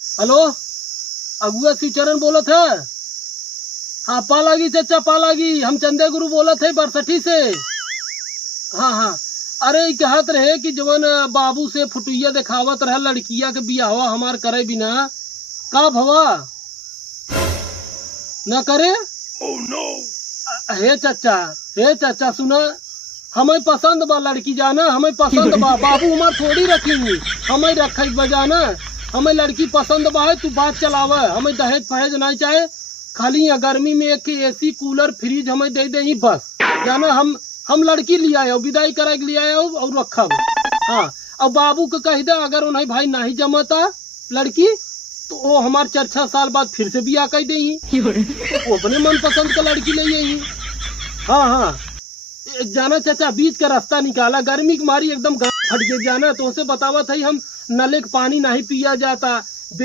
Hello, अगुआ शिवचरण बोलत है। हाँ पालागी चाचा पालागी, हम चंदे गुरु बोलत है बरसठी से। हाँ हाँ, अरे कहत रहे कि जवन बाबू से फुटुइया दिखावत रहे लड़किया के बियाहवा हमार करे बिना का भवा न करे। oh, no. हे चाचा सुना, हमें पसंद बा लड़की जाना, हमें पसंद बा। बाबू हमार थोड़ी रखेंगे, हमें रखे बजाना। हमें लड़की पसंद बा है, तू बात चलावा। हमें दहेज फहेज नहीं चाहे, खाली गर्मी में एक एसी कूलर फ्रिज हमें दे दे बस जाना। हम लड़की ले आए, विदाई करा के ले आए और रखब। हाँ, अब बाबू को कह दे अगर उन्हें भाई नहीं जमाता लड़की तो वो हमारे 4-6 साल बाद फिर से बियाह कर दे, वो अपने मन पसंद का लड़की ले आई। हाँ हाँ जाना चाचा, बीच का रास्ता निकाला, गर्मी की मारी एकदम फट गए जाना। तो उसे बतावा था हम नले का पानी नहीं पिया जाता,